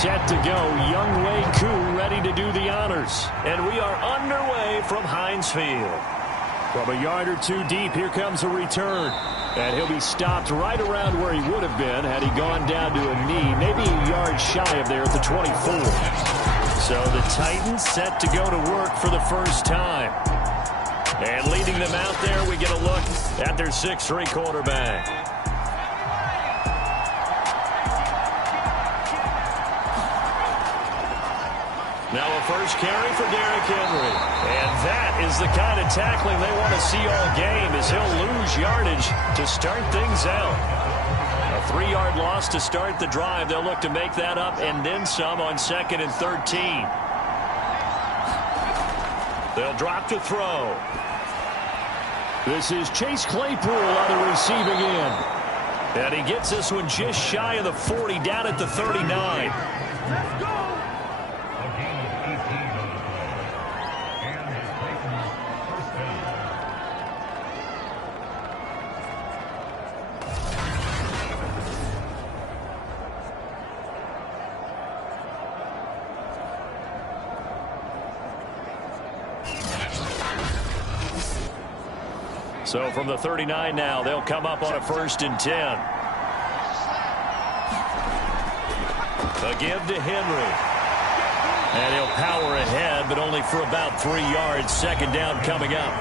set to go. Young Wei Koo ready to do the honors. And we are underway from Heinz Field. From a yard or two deep, here comes a return. And he'll be stopped right around where he would have been had he gone down to a knee, maybe a yard shy of there at the 24. So the Titans set to go to work for the first time. And leading them out there, we get a look at their 6'3" quarterback. Now a first carry for Derrick Henry. And that is the kind of tackling they want to see all game, as he'll lose yardage to start things out. A 3-yard loss to start the drive. They'll look to make that up and then some on 2nd and 13. They'll drop to throw. This is Chase Claypool on the receiving end. And he gets this one just shy of the 40, down at the 39. So from the 39 now, they'll come up on a 1st and 10. A give to Henry. And he'll power ahead, but only for about 3 yards. 2nd down coming up.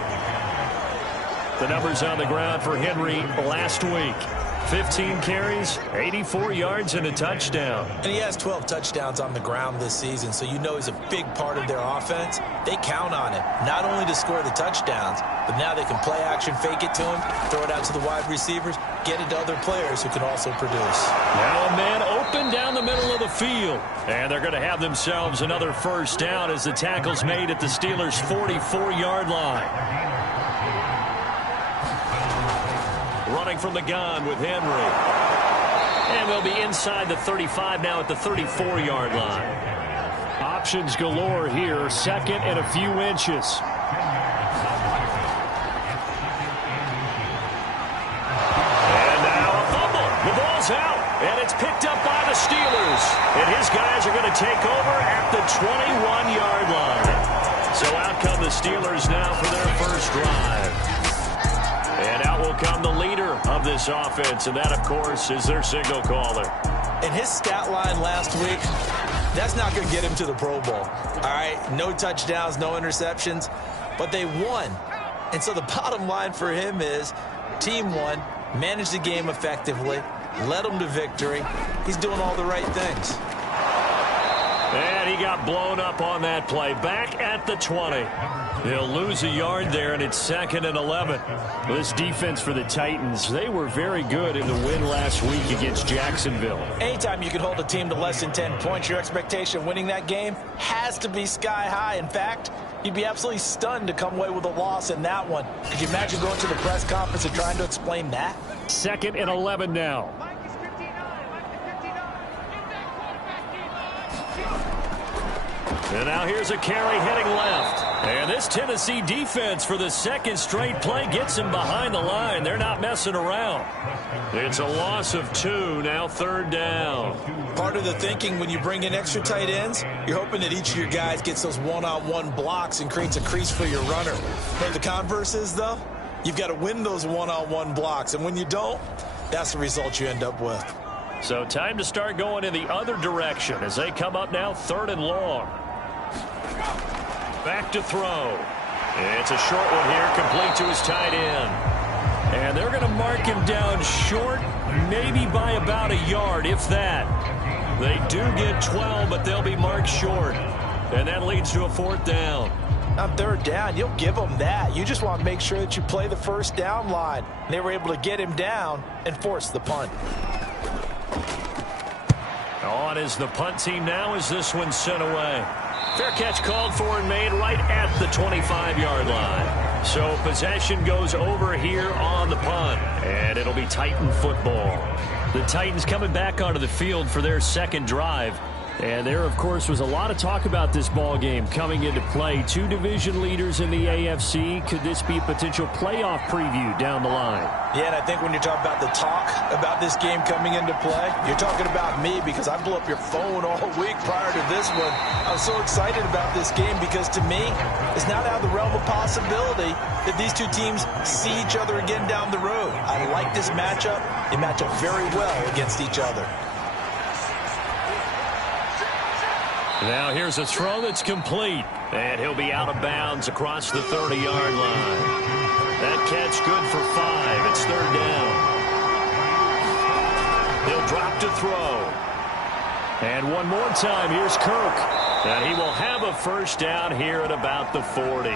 The numbers on the ground for Henry last week. 15 carries, 84 yards, and a touchdown. And he has 12 touchdowns on the ground this season, so you know he's a big part of their offense. They count on him, not only to score the touchdowns, but now they can play action, fake it to him, throw it out to the wide receivers, get it to other players who can also produce. Now a man open down the middle of the field. And they're going to have themselves another 1st down as the tackle's made at the Steelers' 44-yard line. Running from the gun with Henry. And they'll be inside the 35 now at the 34-yard line. Options galore here. 2nd and a few inches. And now a fumble. The ball's out. And it's picked up by the Steelers. And his guys are going to take over at the 21-yard line. So out come the Steelers now for their first drive. And out will come the leader of this offense, and that, of course, is their signal caller. And his stat line last week, that's not going to get him to the Pro Bowl. All right, no touchdowns, no interceptions, but they won. And so the bottom line for him is team won, managed the game effectively, led them to victory. He's doing all the right things. And he got blown up on that play. Back at the 20. They'll lose a yard there, and it's 2nd and 11. This defense for the Titans, they were very good in the win last week against Jacksonville. Anytime you can hold a team to less than 10 points, your expectation of winning that game has to be sky high. In fact, you'd be absolutely stunned to come away with a loss in that one. Could you imagine going to the press conference and trying to explain that? 2nd and 11 now. And now here's a carry heading left. And this Tennessee defense for the 2nd straight play gets him behind the line. They're not messing around. It's a loss of 2, now 3rd down. Part of the thinking when you bring in extra tight ends, you're hoping that each of your guys gets those one-on-one blocks and creates a crease for your runner. But the converse is, though, you've got to win those one-on-one blocks. And when you don't, that's the result you end up with. So time to start going in the other direction as they come up now 3rd and long. Back to throw. It's a short one here, complete to his tight end. And they're going to mark him down short, maybe by about a yard, if that. They do get 12, but they'll be marked short. And that leads to a 4th down. On 3rd down, you'll give them that. You just want to make sure that you play the 1st down line. They were able to get him down and force the punt. On is the punt team now as this one's sent away. Fair catch called for and made right at the 25-yard line. So possession goes over here on the punt, and it'll be Titan football. The Titans coming back onto the field for their 2nd drive. And there, of course, was a lot of talk about this ball game coming into play. Two division leaders in the AFC. Could this be a potential playoff preview down the line? Yeah, and I think when you're talking about the talk about this game coming into play, you're talking about me because I blew up your phone all week prior to this one. I was so excited about this game because, to me, it's not out of the realm of possibility that these two teams see each other again down the road. I like this matchup. They match up very well against each other. Now here's a throw that's complete. And he'll be out of bounds across the 30-yard line. That catch good for 5. It's third down. He'll drop to throw. And one more time, here's Kirk. And he will have a first down here at about the 40.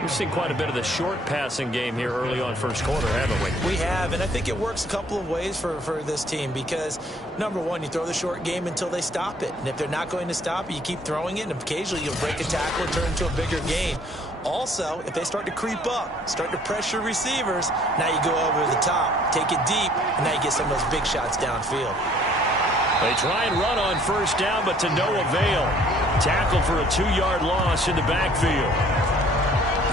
We've seen quite a bit of the short passing game here early on first quarter, haven't we? We have, and I think it works a couple of ways for this team because, number one, you throw the short game until they stop it. And if they're not going to stop it, you keep throwing it, and occasionally you'll break a tackle and turn into a bigger gain. Also, if they start to creep up, start to pressure receivers, now you go over the top, take it deep, and now you get some of those big shots downfield. They try and run on first down, but to no avail. Tackle for a 2-yard loss in the backfield.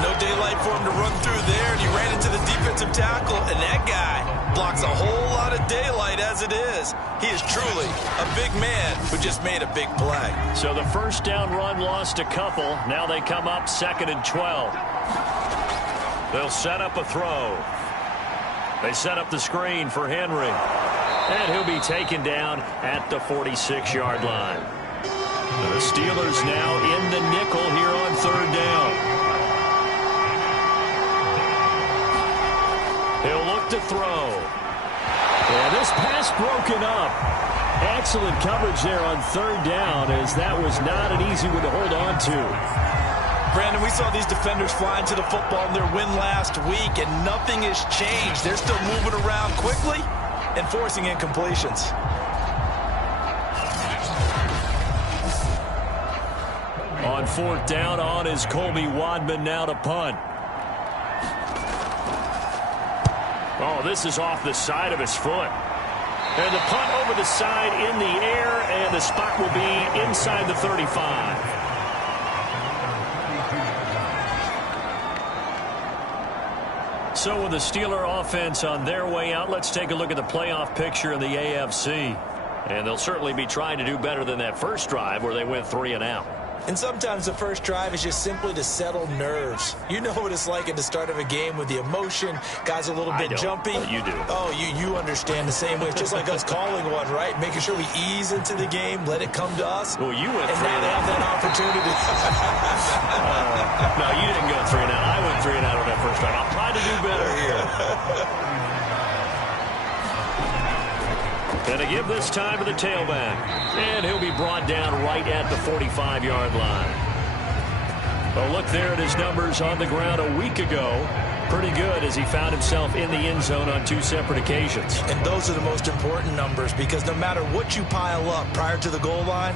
No daylight for him to run through there, and he ran into the defensive tackle, and that guy blocks a whole lot of daylight as it is. He is truly a big man who just made a big play. So the first down run lost a couple. Now they come up 2nd and 12. They'll set up a throw. They set up the screen for Henry. And he'll be taken down at the 46-yard line. The Steelers now in the nickel here on third down. He'll look to throw. And this pass broken up. Excellent coverage there on third down, as that was not an easy one to hold on to. Brandon, we saw these defenders flying to the football in their win last week, and nothing has changed. They're still moving around quickly and forcing incompletions. On fourth down, on is Colby Wadman now to punt. Oh, this is off the side of his foot. And the punt over the side in the air, and the spot will be inside the 35. So with the Steeler offense on their way out, let's take a look at the playoff picture in the AFC. And they'll certainly be trying to do better than that first drive where they went 3 and out. And sometimes the first drive is just simply to settle nerves. You know what it's like at the start of a game with the emotion. Guys a little bit jumpy. You do. Oh, you understand the same way. It's just like us calling one, right? Making sure we ease into the game, let it come to us. Well, you went 3 and now they have that opportunity. No, you didn't go 3 and out. I went 3 and out on that first drive. I'll try to do better here. And to give this time to the tailback. And he'll be brought down right at the 45-yard line. A look there at his numbers on the ground a week ago. Pretty good as he found himself in the end zone on 2 separate occasions. And those are the most important numbers because no matter what you pile up prior to the goal line,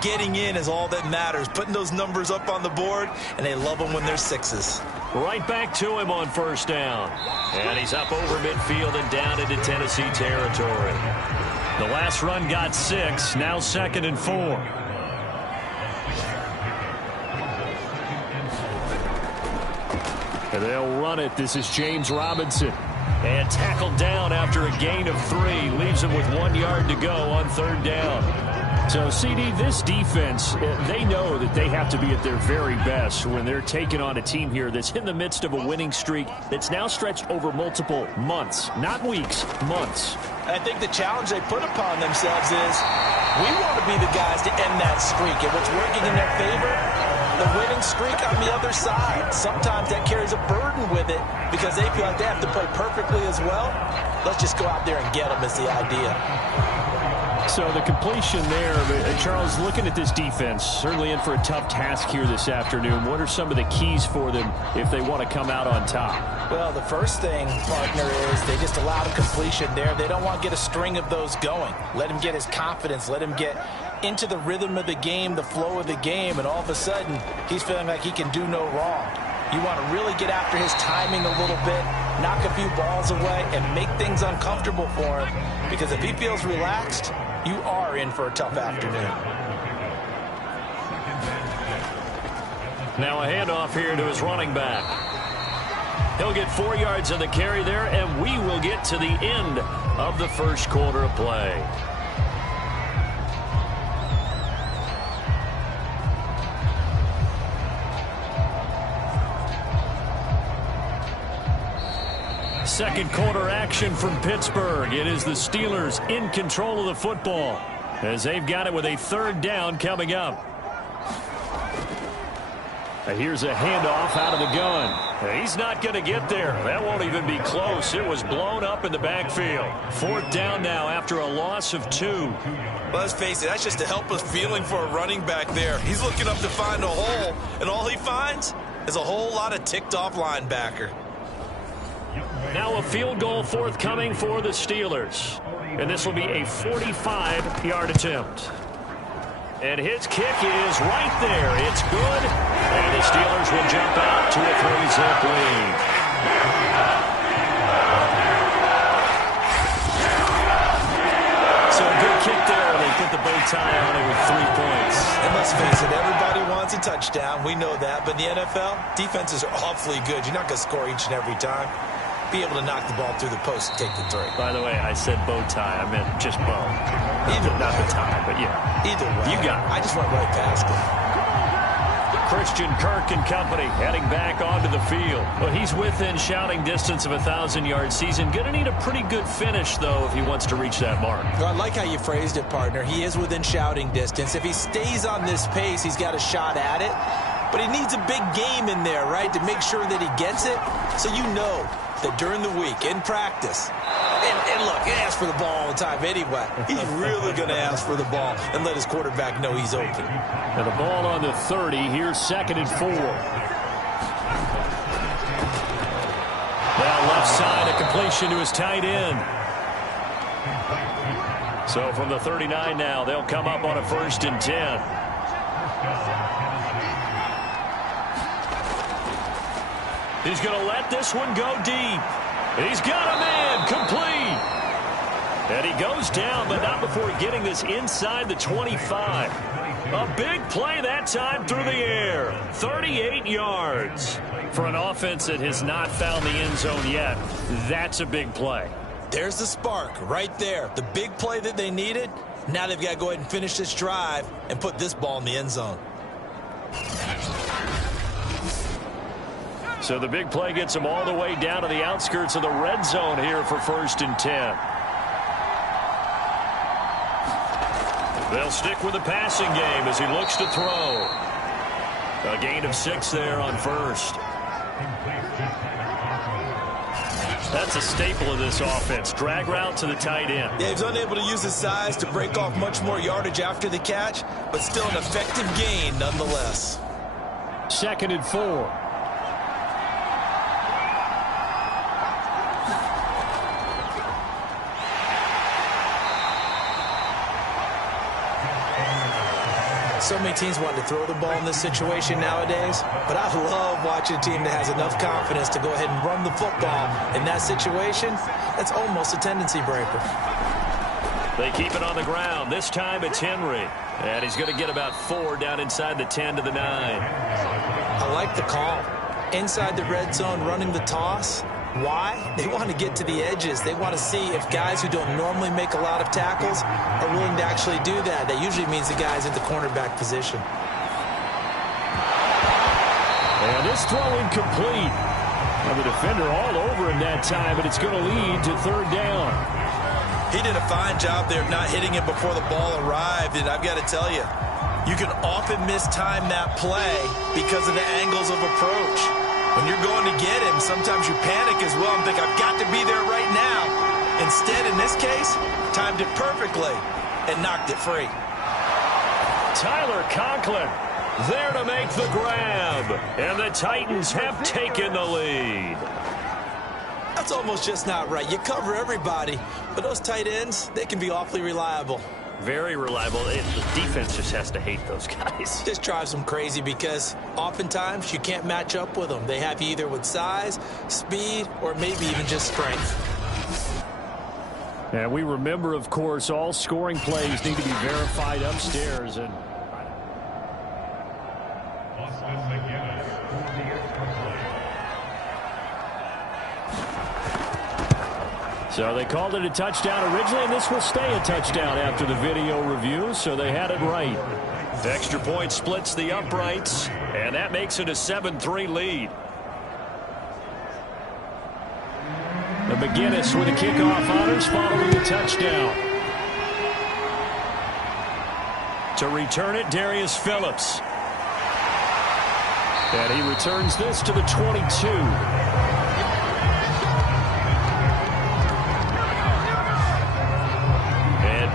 getting in is all that matters. Putting those numbers up on the board, and they love them when they're 6s. Right back to him on first down. And he's up over midfield and down into Tennessee territory. The last run got 6, now 2nd and 4. And they'll run it. This is James Robinson. And tackled down after a gain of 3. Leaves him with 1 yard to go on third down. So, CD, this defense, they know that they have to be at their very best when they're taking on a team here that's in the midst of a winning streak that's now stretched over multiple months. Not weeks, months. I think the challenge they put upon themselves is we want to be the guys to end that streak. And what's working in their favor, the winning streak on the other side. Sometimes that carries a burden with it because they feel like they have to play perfectly as well. Let's just go out there and get them is the idea. So the completion there, Charles, looking at this defense, certainly in for a tough task here this afternoon. What are some of the keys for them if they want to come out on top? Well, the first thing, partner, is they just allow the completion there. They don't want to get a string of those going. Let him get his confidence. Let him get into the rhythm of the game, the flow of the game, and all of a sudden, he's feeling like he can do no wrong. You want to really get after his timing a little bit, knock a few balls away, and make things uncomfortable for him. Because if he feels relaxed, you are in for a tough afternoon. Now a handoff here to his running back. He'll get 4 yards on the carry there, and we will get to the end of the first quarter of play. Second quarter action from Pittsburgh. It is the Steelers in control of the football as they've got it with a third down coming up. Here's a handoff out of the gun. He's not going to get there. That won't even be close. It was blown up in the backfield. Fourth down now after a loss of 2. Well, let's face it, that's just a helpless feeling for a running back there. He's looking up to find a hole, and all he finds is a whole lot of ticked-off linebacker. Now a field goal forthcoming for the Steelers. And this will be a 45-yard attempt. And his kick is right there. It's good. And the Steelers will jump out to a 3-zip lead. So a good kick there. They put the bow tie on it with 3 points. And let's face it, everybody wants a touchdown. We know that. But in the NFL, defenses are awfully good. You're not going to score each and every time. Be able to knock the ball through the post and take the 3. By the way, I said bow tie. I meant just bow. Either not way. the tie, but yeah. Either way. You got it. I just went right past it. Christian Kirk and company heading back onto the field. Well, he's within shouting distance of a 1,000-yard season. Going to need a pretty good finish, though, if he wants to reach that mark. Well, I like how you phrased it, partner. He is within shouting distance. If he stays on this pace, he's got a shot at it. But he needs a big game in there, right, to make sure that he gets it. So you know that during the week, in practice, and look, he asks for the ball all the time anyway. He's really going to ask for the ball and let his quarterback know he's open. And the ball on the 30. Here's 2nd and 4. Now left side, a completion to his tight end. So from the 39 now, they'll come up on a 1st and 10. He's going to let this one go deep. He's got a man complete. And he goes down, but not before getting this inside the 25. A big play that time through the air. 38 yards. For an offense that has not found the end zone yet, that's a big play. There's the spark right there. The big play that they needed. Now they've got to go ahead and finish this drive and put this ball in the end zone. So the big play gets him all the way down to the outskirts of the red zone here for 1st and 10. They'll stick with the passing game as he looks to throw. A gain of 6 there on 1st. That's a staple of this offense. Drag route to the tight end. Yeah, he's unable to use his size to break off much more yardage after the catch, but still an effective gain nonetheless. 2nd and 4. So many teams want to throw the ball in this situation nowadays, but I love watching a team that has enough confidence to go ahead and run the football. In that situation, that's almost a tendency breaker. They keep it on the ground. This time it's Henry. And he's going to get about 4 down inside the 10 to the 9. I like the call. Inside the red zone, running the toss. Why? They want to get to the edges. They want to see if guys who don't normally make a lot of tackles are willing to actually do that. That usually means the guy's at the cornerback position. And this throw incomplete. And the defender all over him that time, but it's going to lead to 3rd down. He did a fine job there of not hitting it before the ball arrived, and I've got to tell you, you can often mistime that play because of the angles of approach. When you're going to get him, sometimes you panic as well and think, I've got to be there right now. Instead, in this case, timed it perfectly and knocked it free. Tyler Conklin there to make the grab. And the Titans have taken the lead. That's almost just not right. You cover everybody, but those tight ends, they can be awfully reliable. Very reliable. The defense just has to hate those guys. This drives them crazy because oftentimes you can't match up with them. They have you either with size, speed, or maybe even just strength. And we remember, of course, all scoring plays need to be verified upstairs. And so they called it a touchdown originally, and this will stay a touchdown after the video review, so they had it right. The extra point splits the uprights, and that makes it a 7-3 lead. The McGinnis with a kickoff honors following the touchdown. To return it, Darius Phillips. And he returns this to the 22.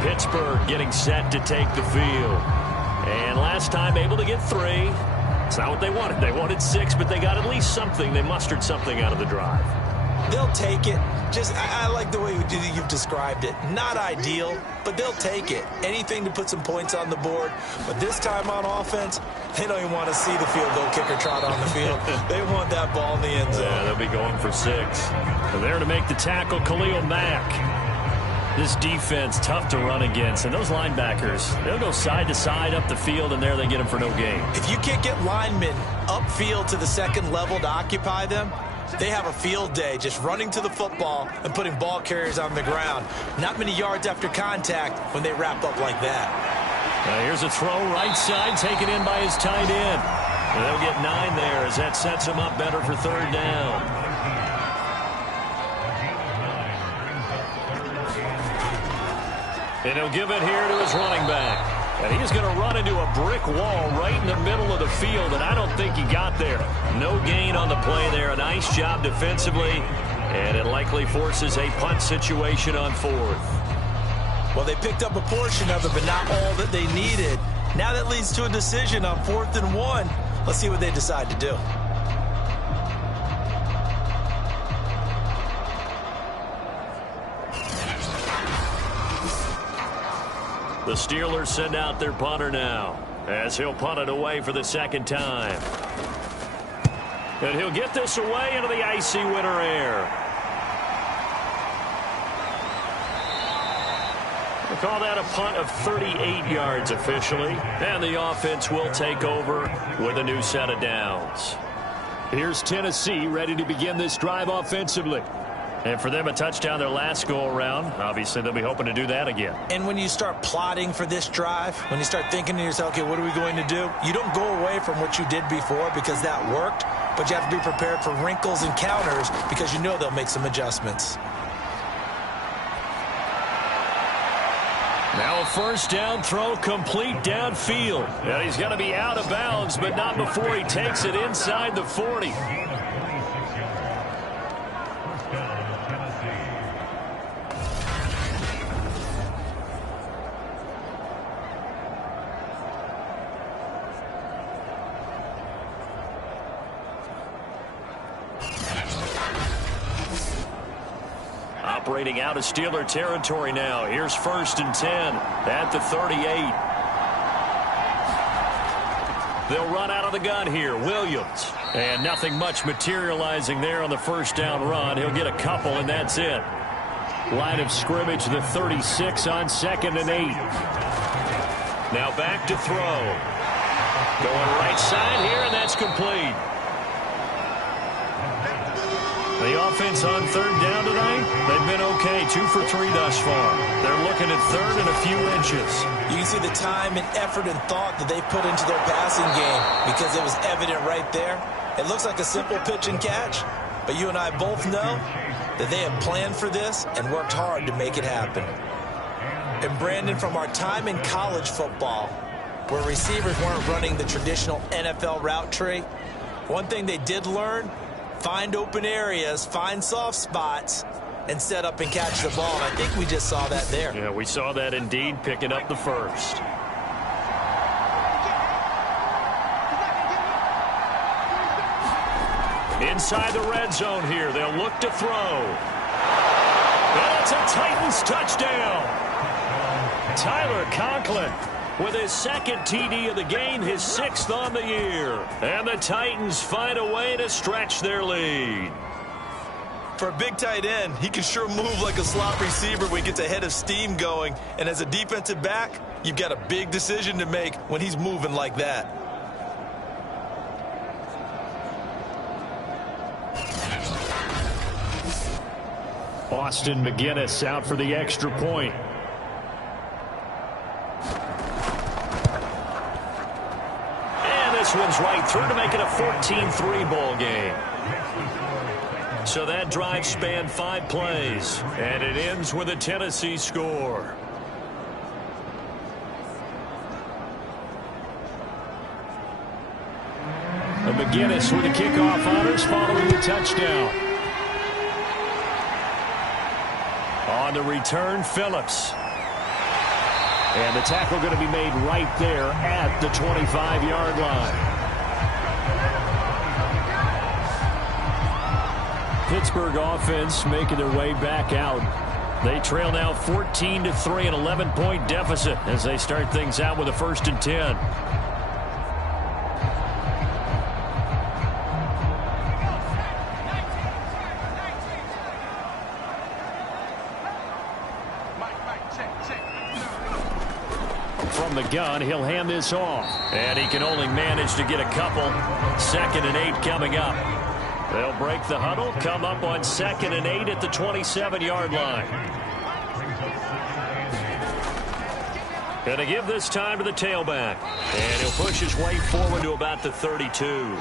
Pittsburgh getting set to take the field. And last time able to get 3. It's not what they wanted. They wanted 6, but they got at least something. They mustered something out of the drive. They'll take it. I like the way you've described it. Not ideal, but they'll take it. Anything to put some points on the board. But this time on offense, they don't even want to see the field goal kicker trot on the field. They want that ball in the end zone. Yeah, they'll be going for 6. So there to make the tackle, Khalil Mack. This defense, tough to run against. And those linebackers, they'll go side to side up the field, and there they get them for no gain. If you can't get linemen upfield to the second level to occupy them, they have a field day just running to the football and putting ball carriers on the ground. Not many yards after contact when they wrap up like that. Here's a throw right side, taken in by his tight end. And they'll get 9 there as that sets him up better for 3rd down. And he'll give it here to his running back. And he's going to run into a brick wall right in the middle of the field, and I don't think he got there. No gain on the play there. A nice job defensively, and it likely forces a punt situation on 4th. Well, they picked up a portion of it, but not all that they needed. Now that leads to a decision on 4th and 1. Let's see what they decide to do. The Steelers send out their punter now, as he'll punt it away for the 2nd time. And he'll get this away into the icy winter air. We'll call that a punt of 38 yards officially. And the offense will take over with a new set of downs. Here's Tennessee ready to begin this drive offensively. And for them, a touchdown their last go-around. Obviously, they'll be hoping to do that again. And when you start plotting for this drive, when you start thinking to yourself, okay, what are we going to do? You don't go away from what you did before because that worked, but you have to be prepared for wrinkles and counters because you know they'll make some adjustments. Now a 1st down throw complete downfield. And he's going to be out of bounds, but not before he takes it inside the 40. Operating out of Steeler territory now. Here's 1st and 10 at the 38. They'll run out of the gun here. Williams. And nothing much materializing there on the 1st down run. He'll get a couple, and that's it. Line of scrimmage, the 36 on 2nd and 8. Now back to throw. Going right side here, and that's complete. The offense on 3rd down tonight, they've been okay. 2 for 3 thus far. They're looking at 3rd and a few inches. You can see the time and effort and thought that they put into their passing game because it was evident right there. It looks like a simple pitch and catch, but you and I both know that they have planned for this and worked hard to make it happen. And Brandon, from our time in college football, where receivers weren't running the traditional NFL route tree, one thing they did learn: find open areas, find soft spots, and set up and catch the ball. And I think we just saw that there. Yeah, we saw that indeed, picking up the 1st. Inside the red zone here, they'll look to throw. And it's a Titans touchdown. Tyler Conklin with his second TD of the game, his 6th on the year. And the Titans find a way to stretch their lead. For a big tight end, he can sure move like a slot receiver when he gets a head of steam going. And as a defensive back, you've got a big decision to make when he's moving like that. Austin McGinnis out for the extra point. And this one's right through to make it a 14-3 ball game. So that drive spanned 5 plays, and it ends with a Tennessee score. And McGinnis with the kickoff honors following the touchdown. On the return, Phillips. And the tackle going to be made right there at the 25-yard line. Pittsburgh offense making their way back out. They trail now 14-3, an 11-point deficit as they start things out with a 1st and 10. From the gun, he'll hand this off. And he can only manage to get a couple. 2nd and 8 coming up. They'll break the huddle, come up on 2nd and 8 at the 27-yard line. Going to give this time to the tailback. And he'll push his way forward to about the 32.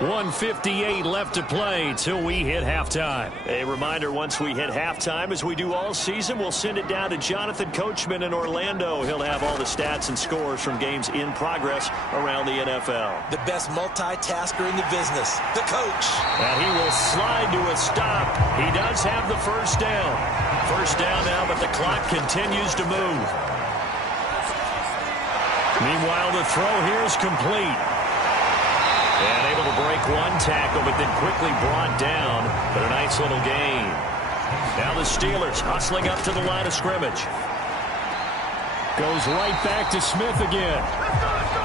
1:58 left to play till we hit halftime. A reminder, once we hit halftime, as we do all season, we'll send it down to Jonathan Coachman in Orlando. He'll have all the stats and scores from games in progress around the NFL. The best multitasker in the business, the coach. And he will slide to a stop. He does have the first down. First down now, but the clock continues to move. Meanwhile, the throw here is complete. And able to break one tackle, but then quickly brought down. But a nice little gain. Now the Steelers hustling up to the line of scrimmage. Goes right back to Smith again.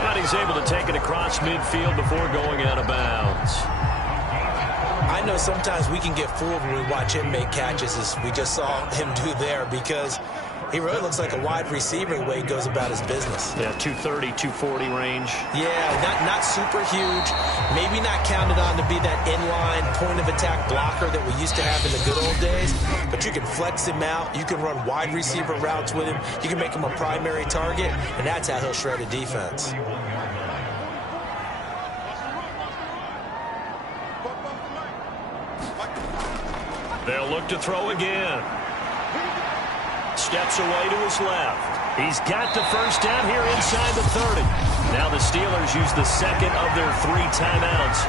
But he's able to take it across midfield before going out of bounds. I know sometimes we can get fooled when we watch him make catches, as we just saw him do there, because he really looks like a wide receiver the way he goes about his business. Yeah, 230, 240 range. Yeah, not super huge. Maybe not counted on to be that inline point-of-attack blocker that we used to have in the good old days. But you can flex him out. You can run wide receiver routes with him. You can make him a primary target, and that's how he'll shred a defense. They'll look to throw again. Steps away to his left. He's got the first down here inside the 30. Now the Steelers use the second of their 3 timeouts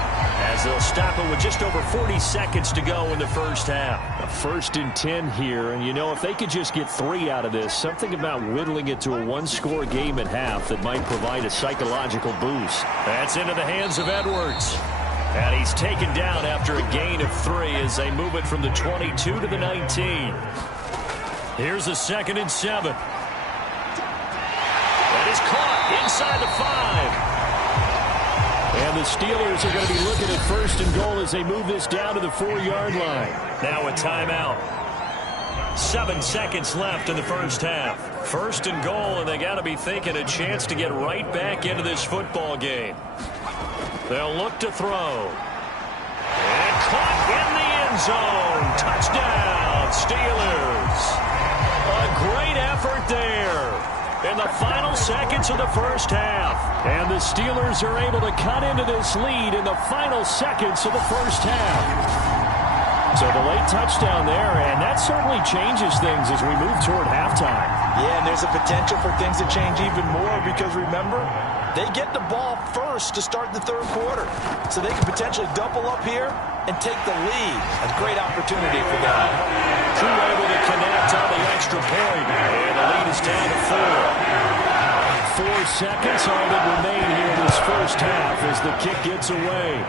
as they'll stop it with just over 40 seconds to go in the first half. A 1st and 10 here, and you know, if they could just get 3 out of this, something about whittling it to a 1-score game at half that might provide a psychological boost. That's into the hands of Edwards. And he's taken down after a gain of 3 as they move it from the 22 to the 19. Here's a 2nd and 7. That is caught inside the 5. And the Steelers are going to be looking at 1st and goal as they move this down to the 4-yard line. Now a timeout. 7 seconds left in the first half. 1st and goal, and they got to be thinking a chance to get right back into this football game. They'll look to throw. And caught in the end zone. Touchdown, Steelers. A great effort there in the final seconds of the first half. And the Steelers are able to cut into this lead in the final seconds of the first half. So the late touchdown there, and that certainly changes things as we move toward halftime. Yeah, and there's a potential for things to change even more because, remember, they get the ball first to start the 3rd quarter. So they can potentially double up here and take the lead. A great opportunity for them. Crew able to connect on the extra point. And the lead is down to 4. 4 seconds all that remain here in this first half as the kick gets away.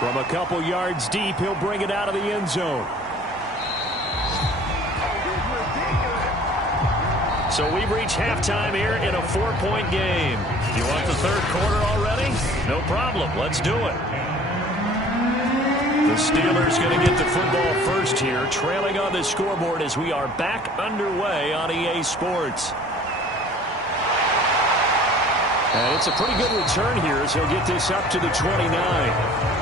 From a couple yards deep, he'll bring it out of the end zone. So we've reached halftime here in a 4-point game. You want the third quarter already? No problem. Let's do it. The Steelers going to get the football first here, trailing on the scoreboard as we are back underway on EA Sports. And it's a pretty good return here as he'll get this up to the 29.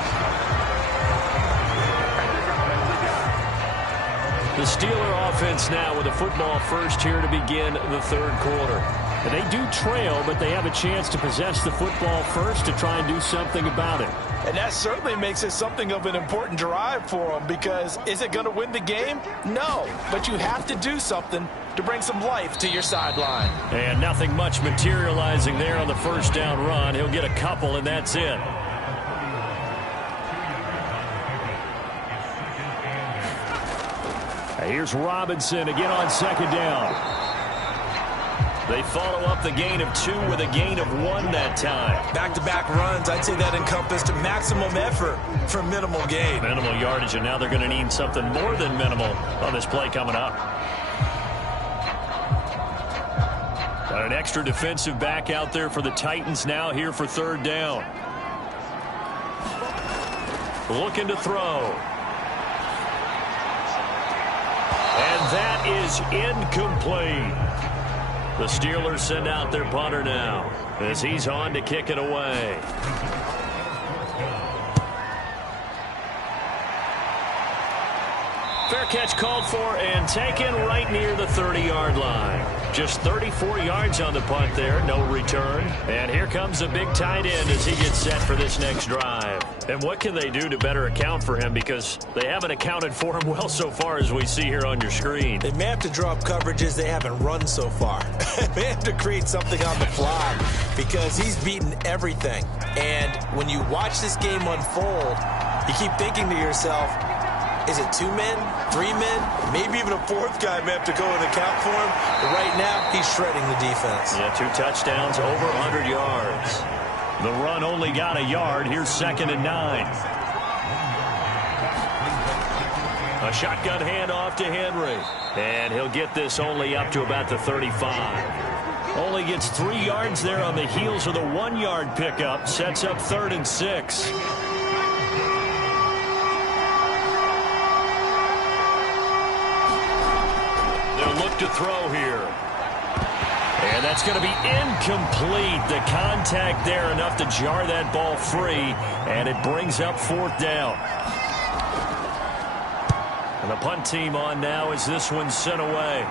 The Steeler offense now with the football first here to begin the third quarter. And they do trail, but they have a chance to possess the football first to try and do something about it. And that certainly makes it something of an important drive for them, because is it going to win the game? No, but you have to do something to bring some life to your sideline. And nothing much materializing there on the first down run. He'll get a couple, and that's it. Here's Robinson again on second down. They follow up the gain of 2 with a gain of 1 that time. Back-to-back runs, I'd say that encompassed maximum effort for minimal gain. Minimal yardage, and now they're going to need something more than minimal on this play coming up. Got an extra defensive back out there for the Titans now here for third down. Looking to throw. And that is incomplete. The Steelers send out their punter now as he's on to kick it away. Fair catch called for and taken right near the 30-yard line. Just 34 yards on the punt there, no return. And here comes a big tight end as he gets set for this next drive. And what can they do to better account for him, because they haven't accounted for him well so far as we see here on your screen. They may have to draw up coverages they haven't run so far. They have to create something on the fly because he's beaten everything. And when you watch this game unfold, you keep thinking to yourself, is it 2 men, 3 men, maybe even a 4th guy may have to go and account for him. But right now, he's shredding the defense. Yeah, 2 touchdowns, over 100 yards. The run only got a yard. Here's 2nd and 9. A shotgun handoff to Henry. And he'll get this only up to about the 35. Only gets 3 yards there on the heels of the 1-yard pickup. Sets up 3rd and 6. Look to throw here. And that's going to be incomplete. The contact there enough to jar that ball free, and it brings up 4th down. And the punt team on now as this one's sent away.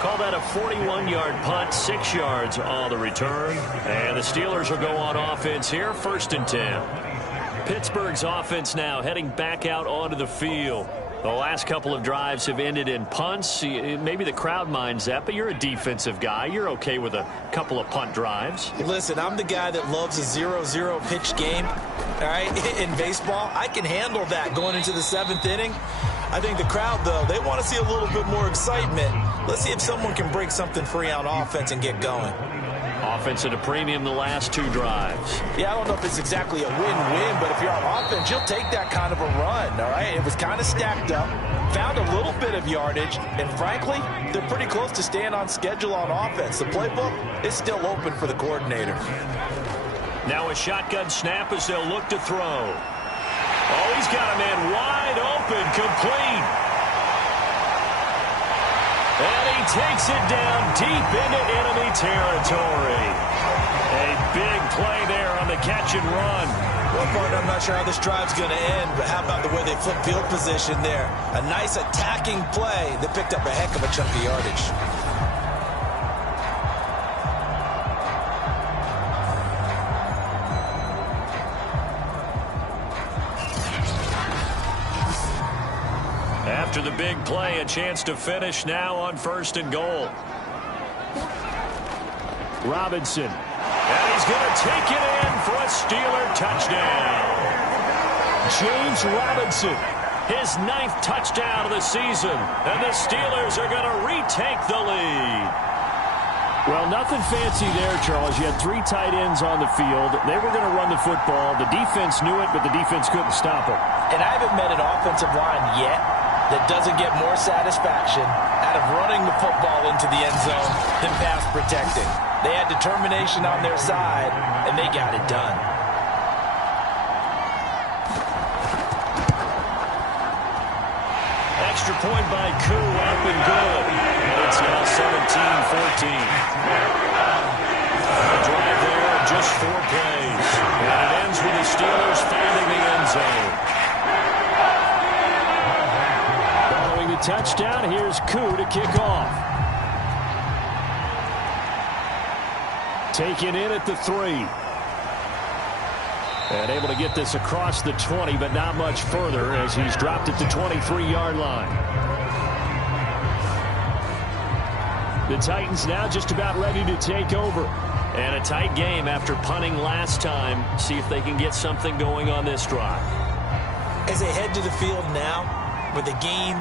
Call that a 41-yard punt, 6 yards on the return. And the Steelers will go on offense here, 1st and 10. Pittsburgh's offense now heading back out onto the field. The last couple of drives have ended in punts. Maybe the crowd minds that, but you're a defensive guy. You're okay with a couple of punt drives. Listen, I'm the guy that loves a 0-0 pitch game. All right, in baseball, I can handle that going into the 7th inning. I think the crowd, though, they want to see a little bit more excitement. Let's see if someone can break something free on offense and get going. Offense at a premium the last 2 drives. Yeah, I don't know if it's exactly a win-win, but if you're on offense, you'll take that kind of a run, all right? It was kind of stacked up, found a little bit of yardage, and frankly, they're pretty close to staying on schedule on offense. The playbook is still open for the coordinator. Now a shotgun snap as they'll look to throw. Oh, he's got a man wide open, complete. And he takes it down deep into enemy territory. A big play there on the catch and run. Well, partner, I'm not sure how this drive's going to end, but how about the way they flip field position there? A nice attacking play that picked up a heck of a chunk of yardage. After the big play, a chance to finish now on 1st and goal. Robinson. And he's going to take it in for a Steeler touchdown. James Robinson, his 9th touchdown of the season. And the Steelers are going to retake the lead. Well, nothing fancy there, Charles. You had 3 tight ends on the field. They were going to run the football. The defense knew it, but the defense couldn't stop them. And I haven't met an offensive line yet that doesn't get more satisfaction out of running the football into the end zone than pass protecting. They had determination on their side, and they got it done. Extra point by Koo, up and good. And it's now 17-14. A drive there of just 4 plays. And it ends with the Steelers finding the end zone. Following the touchdown, here's Koo to kick off. Taken in at the 3. And able to get this across the 20, but not much further as he's dropped it to 23-yard line. The Titans now just about ready to take over. And a tight game after punting last time. See if they can get something going on this drive. As they head to the field now, with the game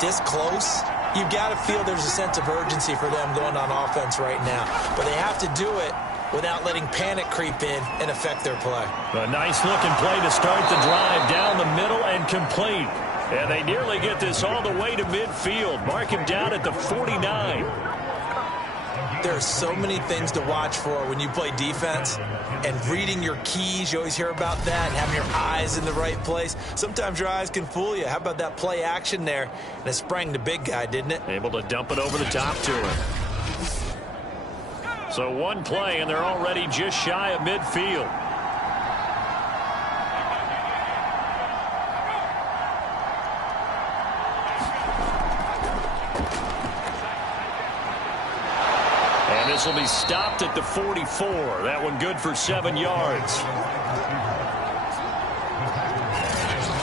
this close, you've got to feel there's a sense of urgency for them going on offense right now. But they have to do it without letting panic creep in and affect their play. A nice-looking play to start the drive down the middle and complete. And they nearly get this all the way to midfield. Mark him down at the 49. There are so many things to watch for when you play defense. And reading your keys, you always hear about that, and having your eyes in the right place. Sometimes your eyes can fool you. How about that play action there? And it sprang the big guy, didn't it? Able to dump it over the top to him. So one play, and they're already just shy of midfield. And this will be stopped at the 44. That one good for 7 yards.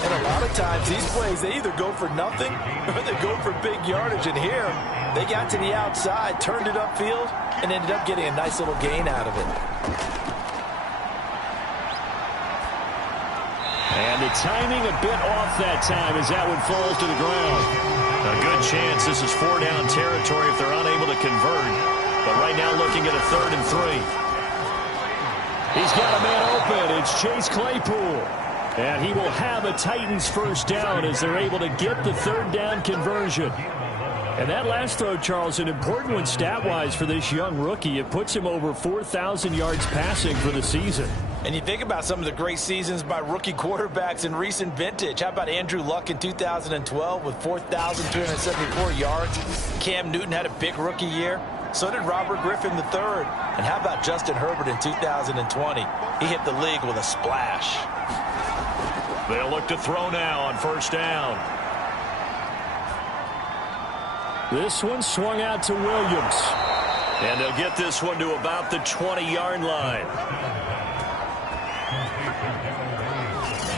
And a lot of times, these plays, they either go for nothing or they go for big yardage. And here, they got to the outside, turned it upfield, and ended up getting a nice little gain out of it. And the timing a bit off that time as that one falls to the ground. A good chance this is 4-down territory if they're unable to convert. But right now looking at a 3rd and 3. He's got a man open. It's Chase Claypool. And he will have a Titans first down as they're able to get the 3rd down conversion. And that last throw, Charles, an important one stat-wise for this young rookie. It puts him over 4,000 yards passing for the season. And you think about some of the great seasons by rookie quarterbacks in recent vintage. How about Andrew Luck in 2012 with 4,374 yards? Cam Newton had a big rookie year. So did Robert Griffin III. And how about Justin Herbert in 2020? He hit the league with a splash. They'll look to throw now on 1st down. This one swung out to Williams. And they'll get this one to about the 20-yard line.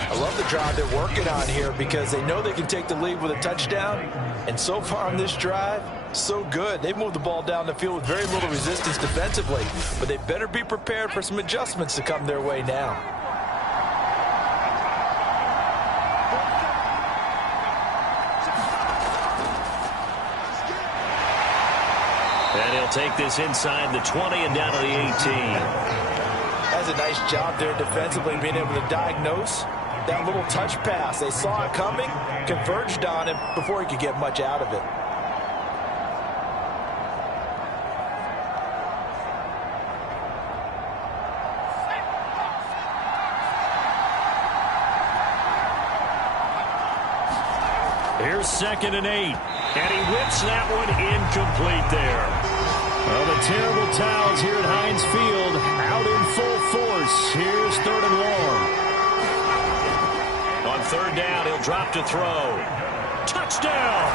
I love the drive they're working on here because they know they can take the lead with a touchdown. And so far on this drive, so good. They've moved the ball down the field with very little resistance defensively. But they better be prepared for some adjustments to come their way now. And he'll take this inside the 20 and down to the 18. That's a nice job there defensively, being able to diagnose that little touch pass. They saw it coming, converged on him before he could get much out of it. Here's 2nd and 8. And he whips that one incomplete there. Well, the terrible towels here at Heinz Field out in full force. Here's 3rd and long. On 3rd down, he'll drop to throw. Touchdown!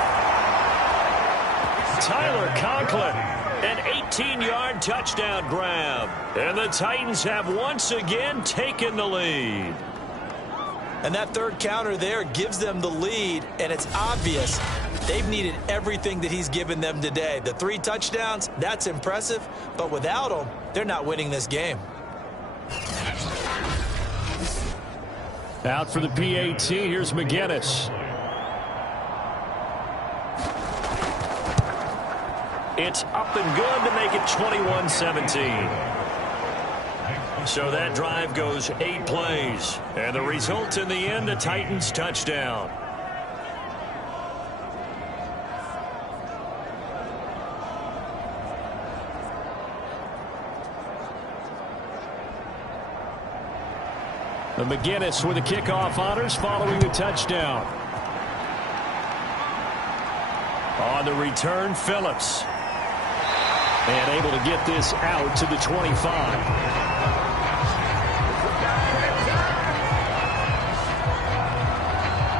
Tyler Conklin, an 18-yard touchdown grab. And the Titans have once again taken the lead. And that 3rd counter there gives them the lead, and it's obvious they've needed everything that he's given them today. The 3 touchdowns, that's impressive, but without him, they're not winning this game. Out for the PAT, here's McGinnis. It's up and good to make it 21-17. So that drive goes 8 plays. And the result in the end, a Titans touchdown. The McGinnis with the kickoff honors following the touchdown. On the return, Phillips. And able to get this out to the 25.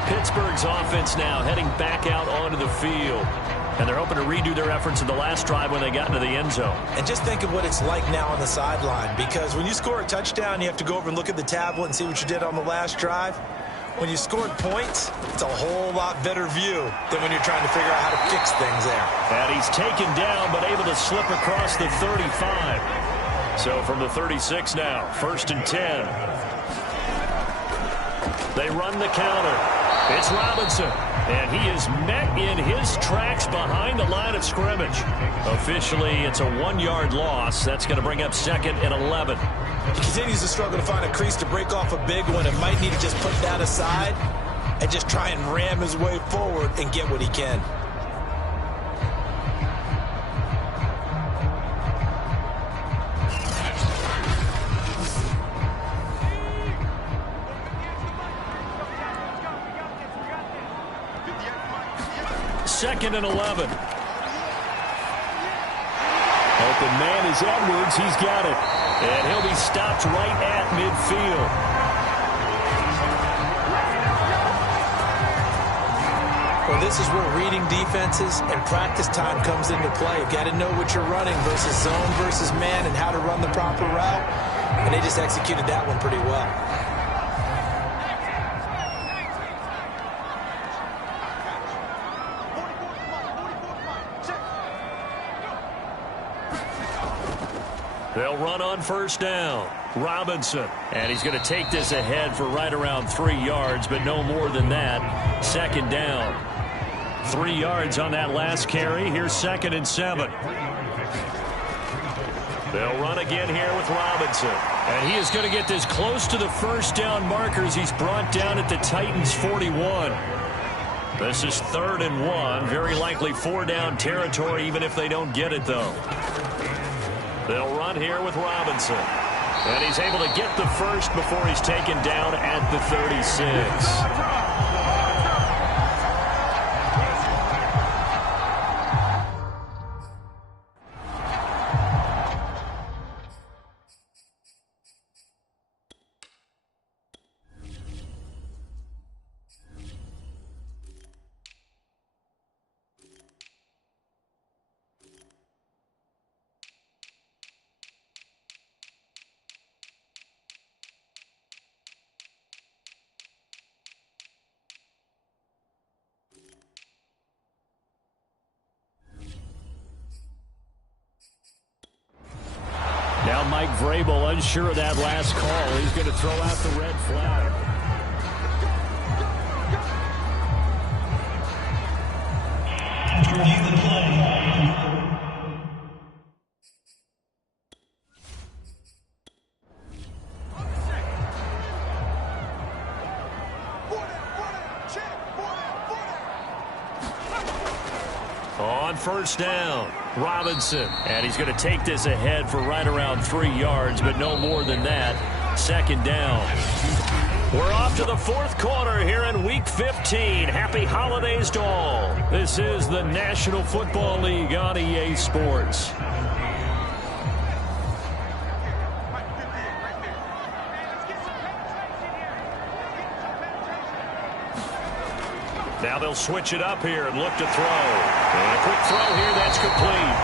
Pittsburgh's offense now heading back out onto the field. And they're hoping to redo their efforts in the last drive when they got into the end zone. And just think of what it's like now on the sideline. Because when you score a touchdown, you have to go over and look at the tablet and see what you did on the last drive. When you scored points, it's a whole lot better view than when you're trying to figure out how to fix things there. And he's taken down, but able to slip across the 35. So from the 36 now, 1st and 10. They run the counter. It's Robinson, and he is met in his tracks behind the line of scrimmage. Officially, it's a 1-yard loss. That's going to bring up 2nd and 11. He continues to struggle to find a crease to break off a big one and might need to just put that aside and just try and ram his way forward and get what he can. Second and 11. Open man is Edwards. He's got it. And he'll be stopped right at midfield. Well, this is where reading defenses and practice time comes into play. You've got to know what you're running versus zone versus man and how to run the proper route. And they just executed that one pretty well. They'll run on 1st down. Robinson. And he's going to take this ahead for right around 3 yards, but no more than that. 2nd down. 3 yards on that last carry. Here's 2nd and 7. They'll run again here with Robinson. And he is going to get this close to the 1st down markers. He's brought down at the Titans 41. This is 3rd and 1. Very likely 4-down territory, even if they don't get it, though. They'll run here with Robinson. And he's able to get the first before he's taken down at the 36. Now Mike Vrabel unsure of that last call. He's going to throw out the red flag. Review the play. On 1st down, Robinson. And he's going to take this ahead for right around 3 yards, but no more than that. 2nd down. We're off to the 4th quarter here in Week 15. Happy holidays to all. This is the National Football League on EA Sports. Now they'll switch it up here and look to throw. And a quick throw here, that's complete.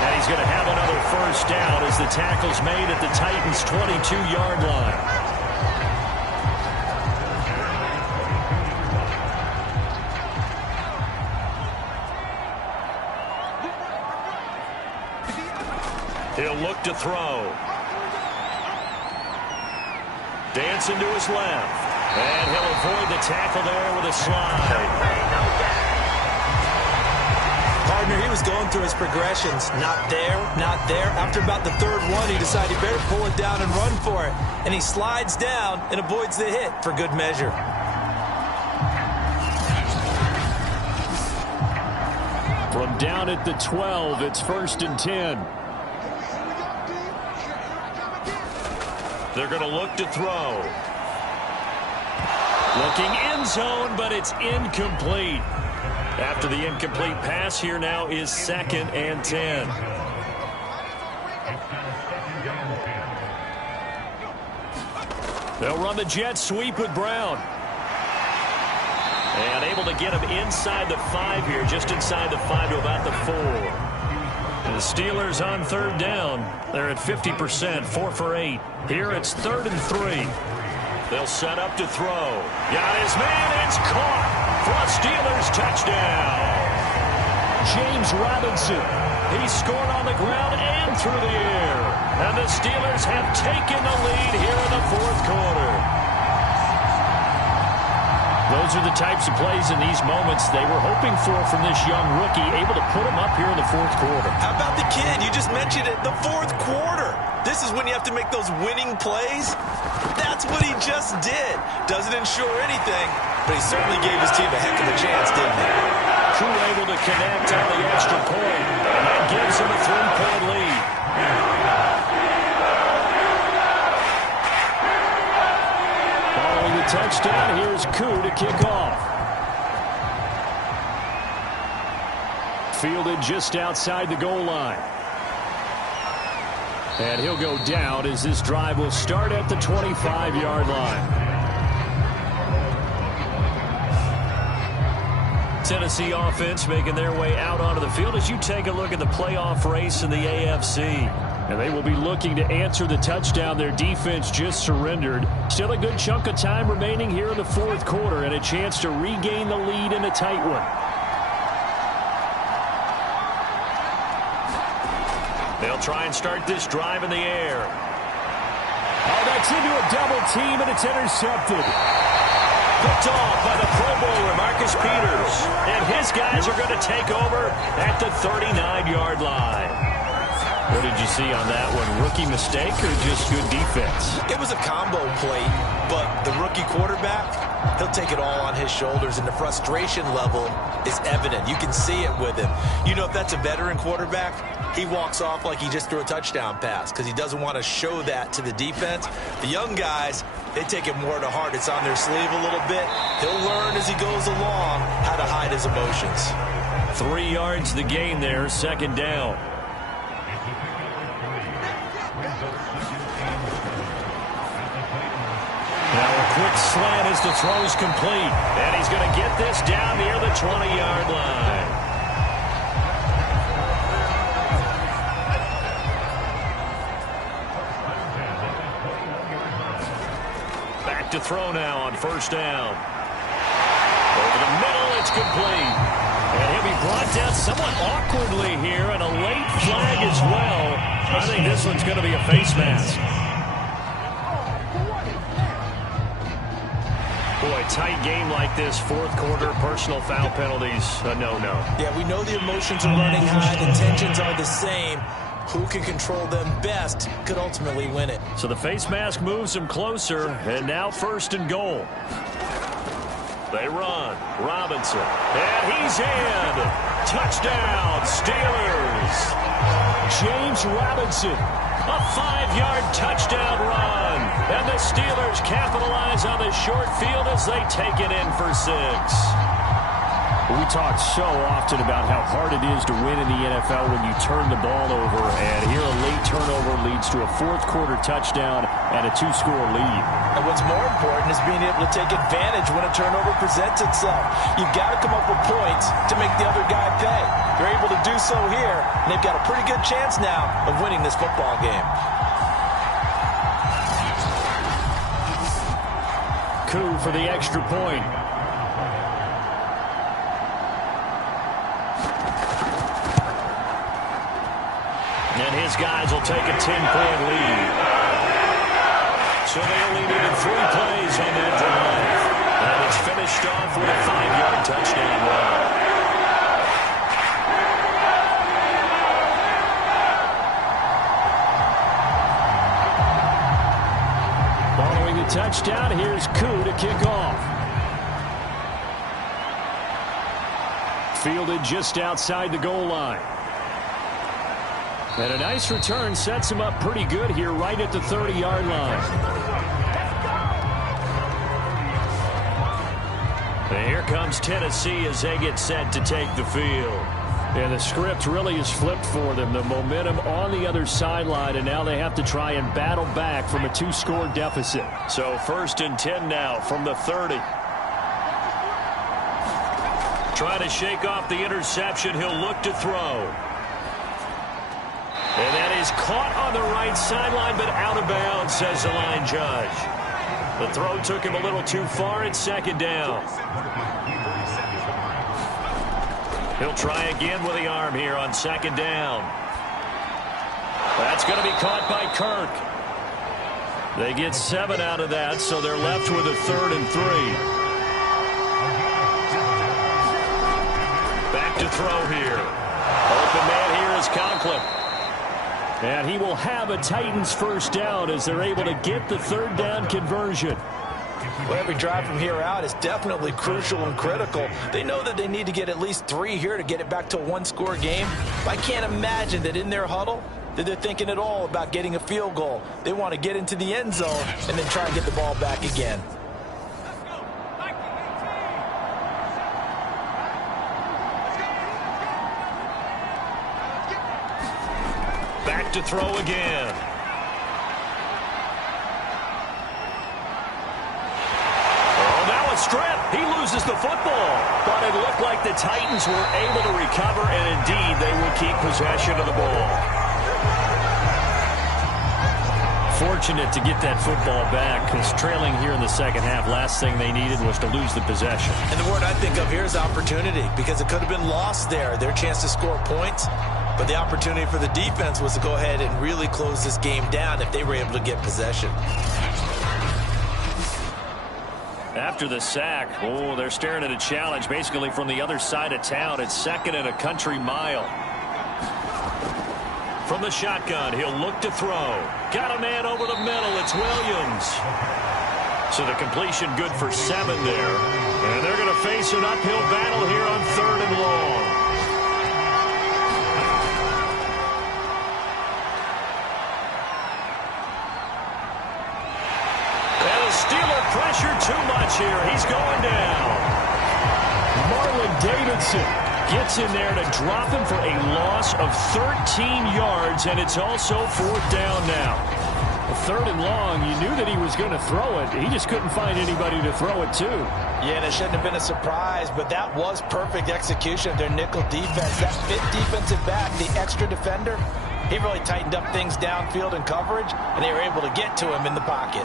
And he's going to have another 1st down as the tackle's made at the Titans' 22-yard line. He'll look to throw. Dancing to his left. And he'll avoid the tackle there with a slide. Partner, he was going through his progressions. Not there, not there. After about the 3rd one, he decided he better pull it down and run for it. And he slides down and avoids the hit for good measure. From down at the 12, it's 1st and 10. They're going to look to throw. Looking end zone, but it's incomplete. After the incomplete pass, here now is 2nd and 10. They'll run the jet sweep with Brown. And able to get him inside the 5 here, just inside the 5 to about the 4. And the Steelers on 3rd down. They're at 50%, 4 for 8. Here it's 3rd and 3. They'll set up to throw. Got his man, it's caught for a Steelers touchdown. James Robinson. He scored on the ground and through the air. And the Steelers have taken the lead here in the 4th quarter. Those are the types of plays in these moments they were hoping for from this young rookie, able to put him up here in the 4th quarter. How about the kid? You just mentioned it, the 4th quarter. This is when you have to make those winning plays. That's what he just did. Doesn't ensure anything, but he certainly gave his team a heck of a chance, didn't he? Crew able to connect on the extra point, and that gives him a 3-point lead. Following the touchdown, here's Koo to kick off. Fielded just outside the goal line. And he'll go down as this drive will start at the 25-yard line. Tennessee offense making their way out onto the field as you take a look at the playoff race in the AFC. And they will be looking to answer the touchdown their defense just surrendered. Still a good chunk of time remaining here in the 4th quarter and a chance to regain the lead in a tight one. They'll try and start this drive in the air. Oh, that's into a double team, and it's intercepted. Picked off by the Pro Bowler, Marcus Peters. And his guys are going to take over at the 39-yard line. What did you see on that one? Rookie mistake or just good defense? It was a combo play, but the rookie quarterback, he'll take it all on his shoulders, and the frustration level is evident. You can see it with him. You know, if that's a veteran quarterback, he walks off like he just threw a touchdown pass because he doesn't want to show that to the defense. The young guys, they take it more to heart. It's on their sleeve a little bit. He'll learn as he goes along how to hide his emotions. 3 yards the gain there, 2nd down. Now a quick slant as the throw's complete. And he's going to get this down near the 20-yard line. Back to throw now on 1st down. Over the middle, it's complete. And he'll be brought down somewhat awkwardly here, and a late flag as well. I think this one's going to be a face mask. Boy, tight game like this, 4th quarter, personal foul penalties, a no-no. Yeah, we know the emotions are running high, the tensions are the same. Who can control them best could ultimately win it. So the face mask moves him closer, and now 1st and goal. They run. Robinson. And he's in. Touchdown, Steelers. James Robinson. A 5-yard touchdown run. And the Steelers capitalize on the short field as they take it in for 6. We talk so often about how hard it is to win in the NFL when you turn the ball over, and here a late turnover leads to a 4th quarter touchdown and a 2-score lead. And what's more important is being able to take advantage when a turnover presents itself. You've got to come up with points to make the other guy pay. They're able to do so here, and they've got a pretty good chance now of winning this football game. Koo for the extra point. And his guys will take a 10-point lead. So they only needed 3 plays on that drive. And it's finished off with a 5-yard touchdown run. Following the touchdown, here's Koo to kick off. Fielded just outside the goal line. And a nice return sets him up pretty good here right at the 30-yard line. And here comes Tennessee as they get set to take the field. And the script really is flipped for them. The momentum on the other sideline, and now they have to try and battle back from a 2-score deficit. So 1st and 10 now from the 30. Trying to shake off the interception. He'll look to throw. And that is caught on the right sideline, but out of bounds, says the line judge. The throw took him a little too far. It's 2nd down. He'll try again with the arm here on 2nd down. That's going to be caught by Kirk. They get 7 out of that, so they're left with a 3rd and 3. Back to throw here. Open man here is Conklin. And he will have a Titans 1st down as they're able to get the 3rd down conversion. Well, every drive from here out is definitely crucial and critical. They know that they need to get at least 3 here to get it back to a 1-score game. But I can't imagine that in their huddle that they're thinking at all about getting a field goal. They want to get into the end zone and then try and get the ball back again. Back to throw again. Oh, now a strip. He loses the football. But it looked like the Titans were able to recover, and indeed they will keep possession of the ball. Fortunate to get that football back, because trailing here in the 2nd half, last thing they needed was to lose the possession. And the word I think of here is opportunity, because it could have been lost there, their chance to score points. But the opportunity for the defense was to go ahead and really close this game down if they were able to get possession. After the sack, oh, they're staring at a challenge basically from the other side of town. It's 2nd and a country mile. From the shotgun, he'll look to throw. Got a man over the middle. It's Williams. So the completion good for 7 there. And they're going to face an uphill battle here on 3rd and long. Steeler pressure too much here. He's going down. Marlon Davidson gets in there to drop him for a loss of 13 yards, and it's also 4th down now. 3rd and long, you knew that he was going to throw it. He just couldn't find anybody to throw it to. Yeah, and it shouldn't have been a surprise, but that was perfect execution of their nickel defense. That 5th defensive back, the extra defender, he really tightened up things downfield in coverage, and they were able to get to him in the pocket.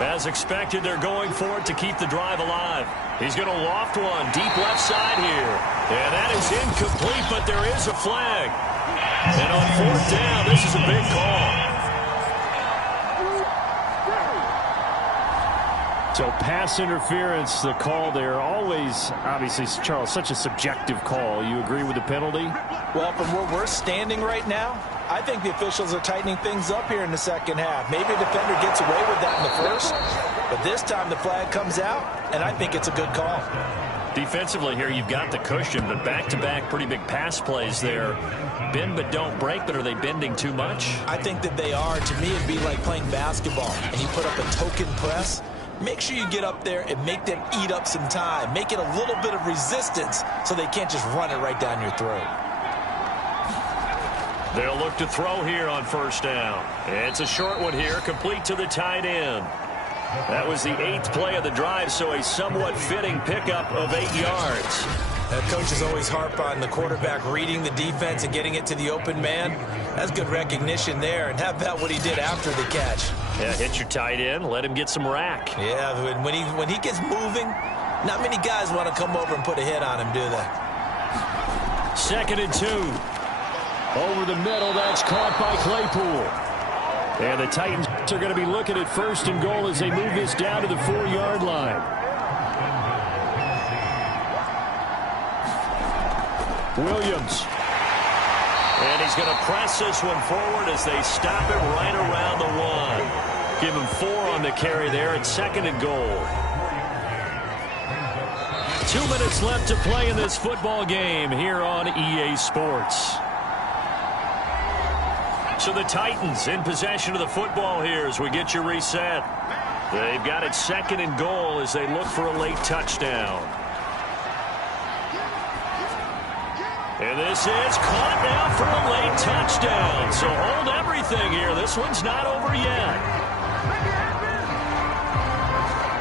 As expected, they're going for it to keep the drive alive. He's going to loft one deep left side here. And that is incomplete, but there is a flag. And on 4th down, this is a big call. So pass interference, the call there. Always, obviously, Charles, such a subjective call. You agree with the penalty? Well, from where we're standing right now, I think the officials are tightening things up here in the 2nd half. Maybe a defender gets away with that in the 1st, but this time the flag comes out, and I think it's a good call. Defensively here, you've got the cushion, but back-to-back pretty big pass plays there. Bend but don't break, but are they bending too much? I think that they are. To me, it'd be like playing basketball, and you put up a token press. Make sure you get up there and make them eat up some time. Make it a little bit of resistance so they can't just run it right down your throat. They'll look to throw here on 1st down. It's a short one here, complete to the tight end. That was the 8th play of the drive, so a somewhat fitting pickup of 8 yards. Coaches always harp on the quarterback reading the defense and getting it to the open man. That's good recognition there, and how about what he did after the catch? Yeah, hit your tight end, let him get some rack. Yeah, when he gets moving, not many guys want to come over and put a hit on him, do they? 2nd and 2. Over the middle, that's caught by Claypool. And the Titans are going to be looking at 1st and goal as they move this down to the 4-yard line. Williams. And he's going to press this one forward as they stop it right around the 1. Give him 4 on the carry there at 2nd and goal. 2 minutes left to play in this football game here on EA Sports. So the Titans in possession of the football here as we get you reset. They've got it 2nd and goal as they look for a late touchdown. And this is caught now for a late touchdown. So hold everything here. This one's not over yet.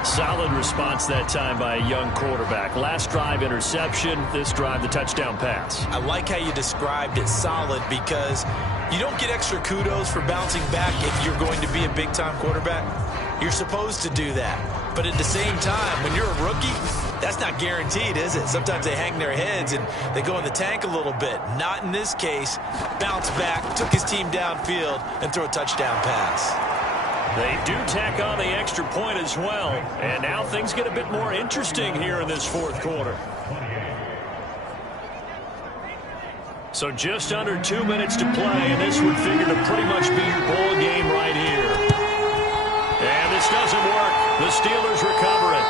Solid response that time by a young quarterback. Last drive, interception. This drive, the touchdown pass. I like how you described it, solid, because you don't get extra kudos for bouncing back if you're going to be a big-time quarterback. You're supposed to do that. But at the same time, when you're a rookie, that's not guaranteed, is it? Sometimes they hang their heads and they go in the tank a little bit. Not in this case. Bounce back, took his team downfield, and threw a touchdown pass. They do tack on the extra point as well. And now things get a bit more interesting here in this 4th quarter. So just under 2 minutes to play, and this would figure to pretty much be your ball game right here. And this doesn't work. The Steelers recover it.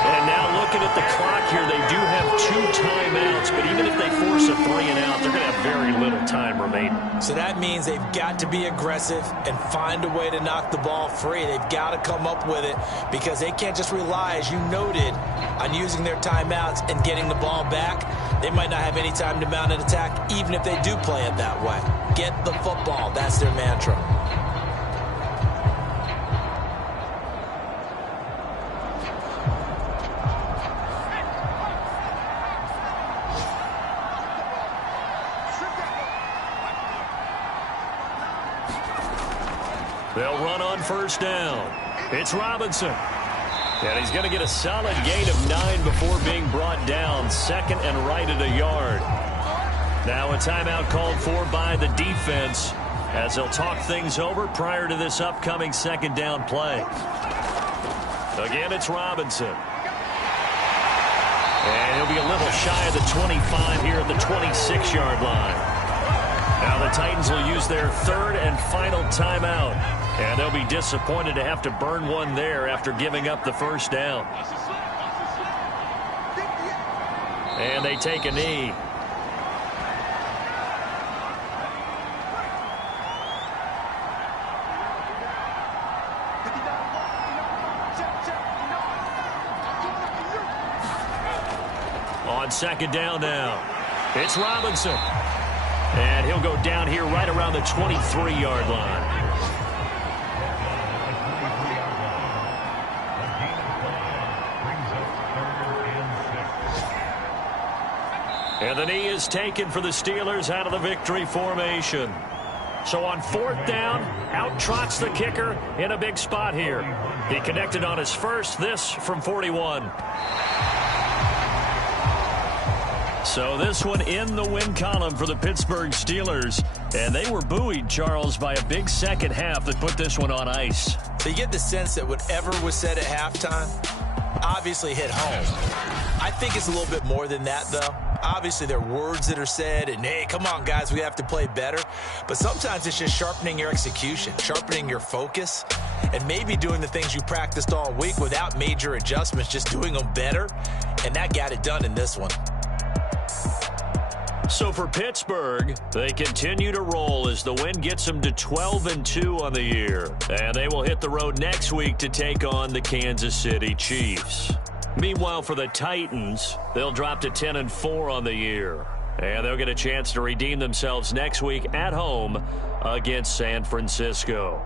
And now looking at the clock here, they do have 2 timeouts, but even if they force a 3-and-out, they're going to have very little time remaining. So that means they've got to be aggressive and find a way to knock the ball free. They've got to come up with it because they can't just rely, as you noted, on using their timeouts and getting the ball back. They might not have any time to mount an attack, even if they do play it that way. Get the football. That's their mantra. They'll run on 1st down. It's Robinson. And he's going to get a solid gain of 9 before being brought down. 2nd and right at a yard. Now a timeout called for by the defense as they'll talk things over prior to this upcoming 2nd down play. Again, it's Robinson. And he'll be a little shy of the 25 here at the 26-yard line. Now the Titans will use their 3rd and final timeout. And they'll be disappointed to have to burn one there after giving up the 1st down. And they take a knee. On 2nd down now, it's Robinson. And he'll go down here right around the 23-yard line. And the knee is taken for the Steelers out of the victory formation. So on 4th down, out trots the kicker in a big spot here. He connected on his first, this from 41. So this one in the win column for the Pittsburgh Steelers. And they were buoyed, Charles, by a big second half that put this one on ice. So you get the sense that whatever was said at halftime obviously hit home. I think it's a little bit more than that, though. Obviously, there are words that are said, and, hey, come on, guys, we have to play better. But sometimes it's just sharpening your execution, sharpening your focus, and maybe doing the things you practiced all week without major adjustments, just doing them better. And that got it done in this one. So for Pittsburgh, they continue to roll as the win gets them to 12-2 on the year. And they will hit the road next week to take on the Kansas City Chiefs. Meanwhile, for the Titans, they'll drop to 10-4 on the year. And they'll get a chance to redeem themselves next week at home against San Francisco.